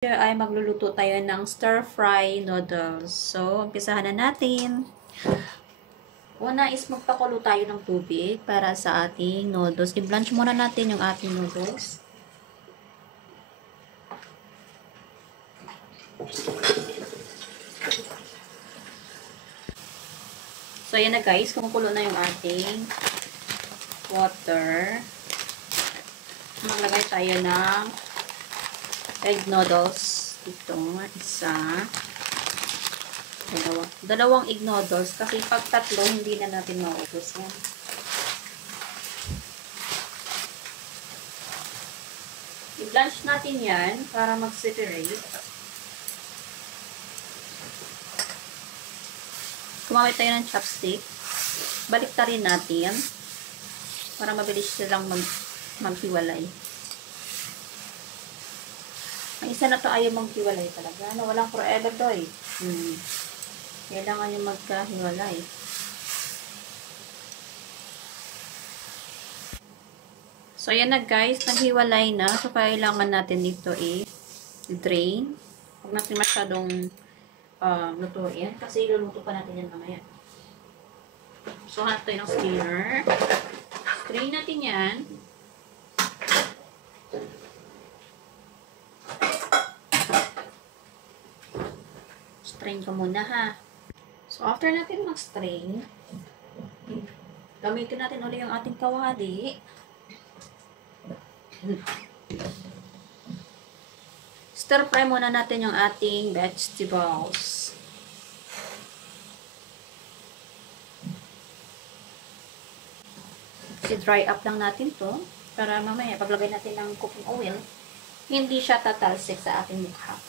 Here ay magluluto tayo ng stir-fry noodles. So, umpisahan na natin. Una is magpakulo tayo ng tubig para sa ating noodles. I-blanch muna natin yung ating noodles. So, ayan na guys. Kumukulo na yung ating water. Maglagay tayo ng egg noodles. Ito, isa. Dalawang egg noodles. Kasi pag tatlo, hindi na natin maubos yan. I-blanch natin yan para mag-separate. Kumamit tayo ng chopstick. Balik ta rin natin para mabilis silang maghiwalay. Ang isa na to ayaw maghiwalay talaga. Ano, walang forever to eh. Kailangan yung magkahiwalay. So, yan na guys. Naghiwalay na. So, kailangan natin dito i-drain. Huwag natin masyadong lutuin. Kasi iluluto pa natin yan mamaya. So, hanap tayo ng strainer. Strain natin yan. Strain ka muna ha. So, after natin mag-strain, gamitin natin ulit yung ating kawali. Stir fry muna natin yung ating vegetables. I-dry up lang natin to para mamaya paglagay natin ng cooking oil, hindi siya tatalsik sa ating mukha.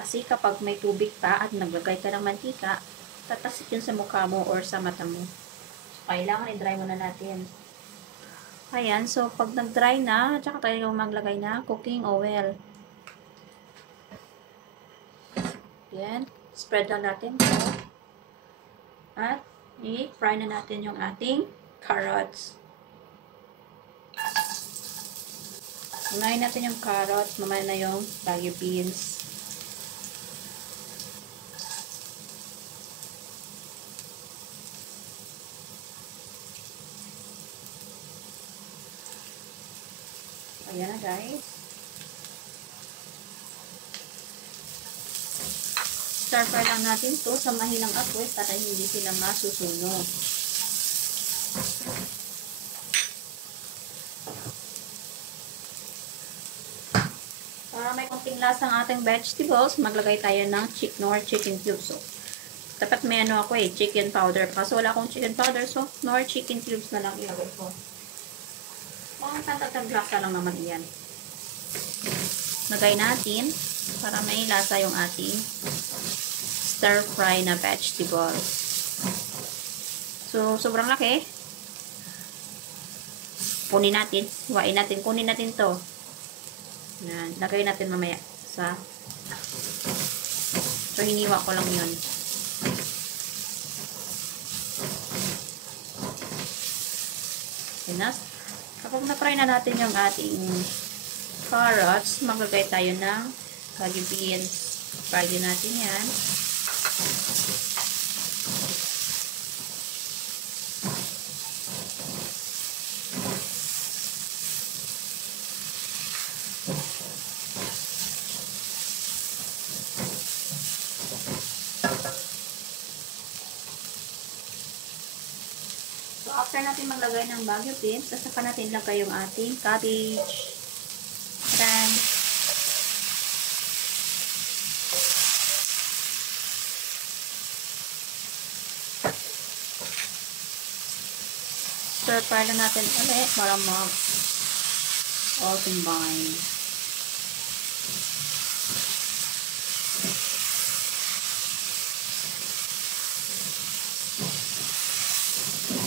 Kasi kapag may tubig pa at naglagay ka ng mantika, tatasik yun sa mukha mo or sa mata mo. So, kailangan i-dry muna natin. Ayan, so pag nag-dry na, tsaka tayo maglagay na cooking oil. Ayan, spread lang natin ito. At i-fry na natin yung ating carrots. Unahin natin yung carrots, mamaya na yung bagu beans. Ayan na guys. Stir fry lang natin to sa mahinang apoy para hindi sila masusunog. Para may konting lasa ang ating vegetables, maglagay tayo ng chicken cubes. So, dapat may ano ako chicken powder. Kaso wala akong chicken powder, so nor chicken cubes na lang ilagay ko. Mga tatatag lasa lang naman yan. Lagay natin para may lasa yung ating stir fry na vegetables. So, sobrang laki. Kunin natin. Hiwain natin. Kunin natin to. Yan. Lagay natin mamaya sa... So, hiniwa ko lang yun. Enough. Kapag na-fry na natin yung ating carrots, maglagay tayo ng bagu beans. Fry din natin yan. So, after natin maglagay ng bagu beans, sasaka natin lagay yung ating cabbage. Then, stir fry lang natin ulit para all combine.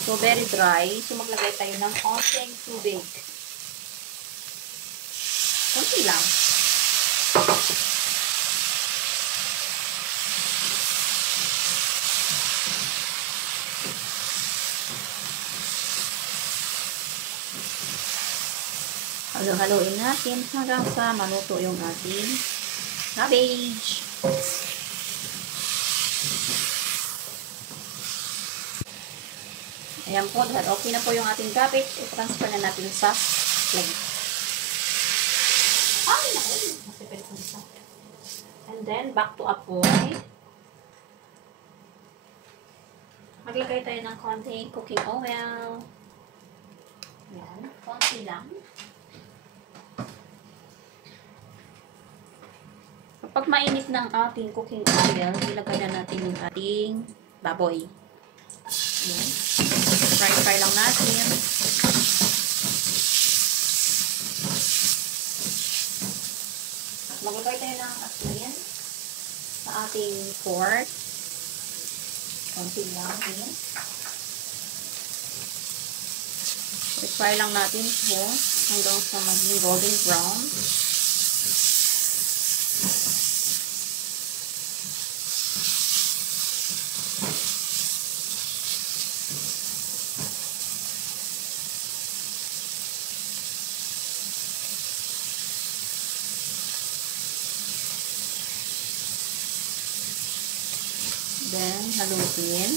So, very dry. So, maglagay tayo ng konting tubig. Konti lang. Halo-haloin natin hanggang sa maluto yung ating cabbage. Ayan po, dahil okay na po yung ating cabbage, i-transfer na natin sa plate. Ay, naku, masipin ko isa. And then, back to apoy. Maglagay tayo ng konting cooking oil. Ayan, konti lang. Kapag mainit ng ating cooking oil, ilagay na natin yung ating baboy. Ayan. Fry lang natin. Maglagay tayo ng asin sa ating pork. Konti lang. Ayan. Fry lang natin po hanggang sa maging golden brown. Then, haluin.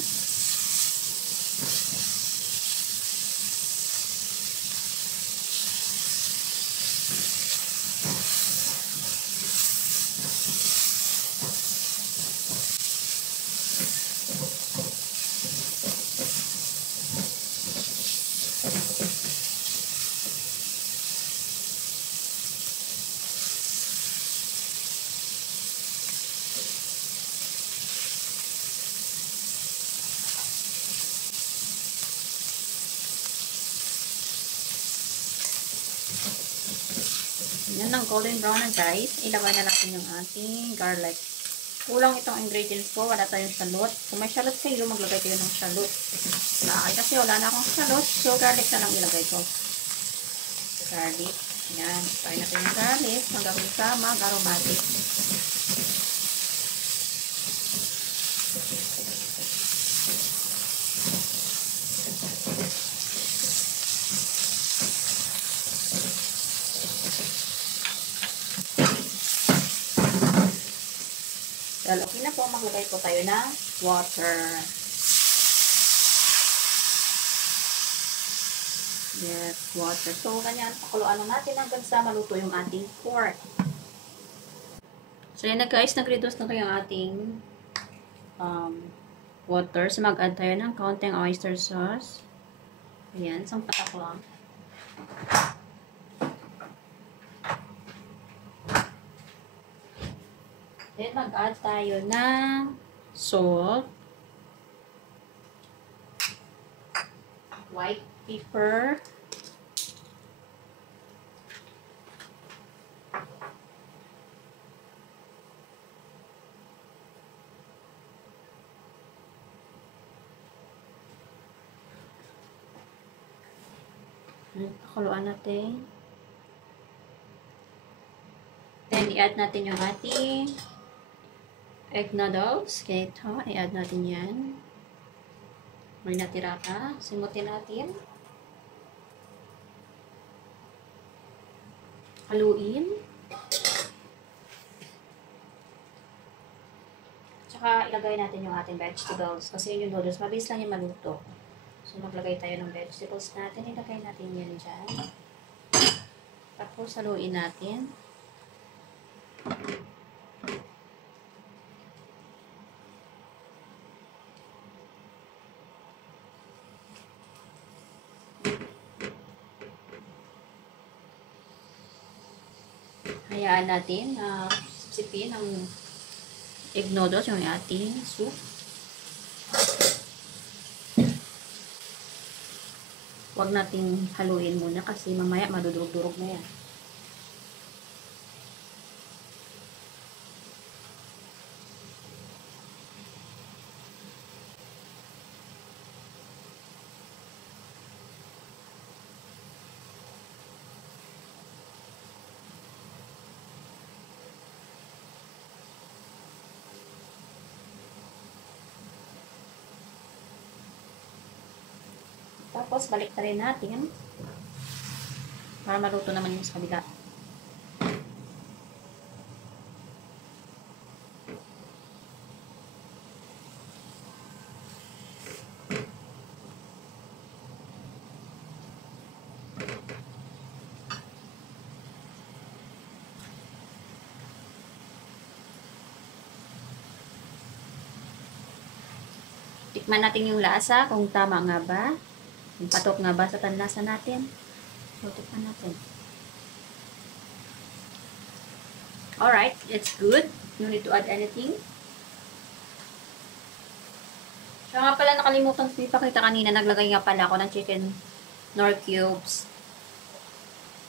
Yan ng golden brown na guys. Ilagay na natin yung ating garlic. Kulang itong ingredients ko. Wala tayong shallot. Kung may shallot sa iyo, maglagay kayo ng shallot. Kasi wala na akong shallot. So, garlic na lang ilagay ko. Garlic. Yan. Fry natin yung garlic hanggang sa mag-aromatic. Well, okay na po, maglagay po tayo ng water. Yes, water. So, ganyan, pakuluan lang natin hanggang sa maluto yung ating pork. So, yan na guys, nag-reduce na ko yung ating water. So, mag-add tayo ng kaunting oyster sauce. Ayan, isang patak lang. Then, mag-add tayo ng salt, white pepper, pakuluan natin. Then, i-add natin yung ating egg noodles. Kaya ito, i-add natin yan. May natira pa. Simutin natin. Haluin. Tsaka, ilagay natin yung ating vegetables. Kasi yung noodles, mabilis lang yung maluto. So, maglagay tayo ng vegetables natin. Ilagay natin yan dyan. Tapos, haluin natin. Hayaan natin na sipsipin ang egg noodles, yung ating soup. Huwag nating haluin muna kasi mamaya madudurog-durog na yan. Tapos, balik na rin natin para maluto naman yung sa kabila. Tikman natin yung lasa, kung tama nga ba. Kung patok nga ba sa tanlasa natin. So, tikman natin. Alright, it's good. You need to add anything. So nga pala, nakalimutan ko ipakita kanina. Naglagay nga pala ako ng chicken nor cubes.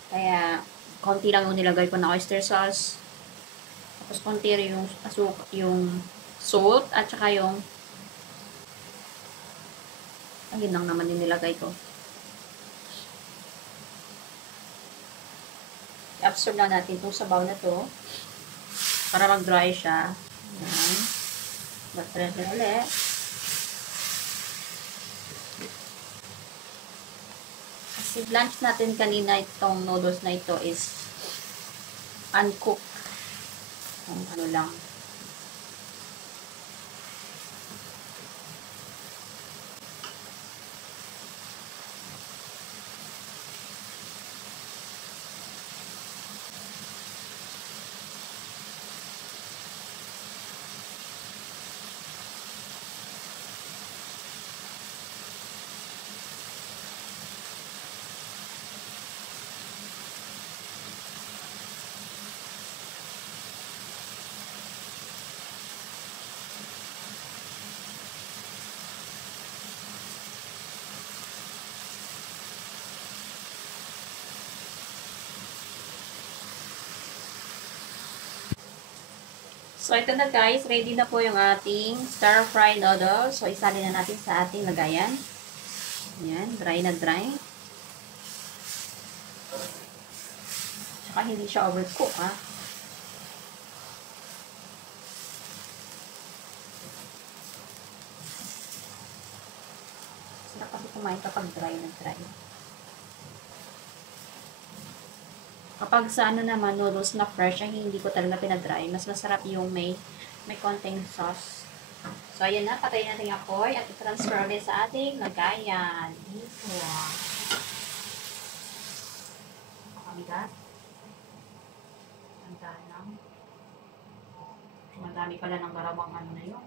Kaya, konti lang yung nilagay ko na oyster sauce. Tapos, konti rin yung salt, at saka yung ayun lang naman yung nilagay ko. I-absorb lang natin itong sabaw na to para mag-dry siya. Ayan. Mag-press na ulit. Kasi blanch natin kanina itong noodles na ito is uncooked. Ano lang. So, ito na guys. Ready na po yung ating stir-fry noodles. So, isalin na natin sa ating lagayan. Ayan. Dry na dry. Tsaka hindi siya overcook, ha. Sarap kasi kumain kapag dry na dry. Kapag sa ano naman, noodles na fresh, ay hindi ko talaga pinadry. Mas masarap yung may konting sauce. So, ayan na. Patayin natin yung apoy at i-transfer ulit sa ating lagayan. Dito. Makabigat. Tandaan lang. Madami pala ng garawang ano na yun.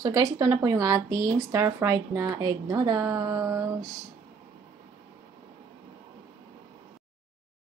So guys, ito na po yung ating stir-fried na egg noodles.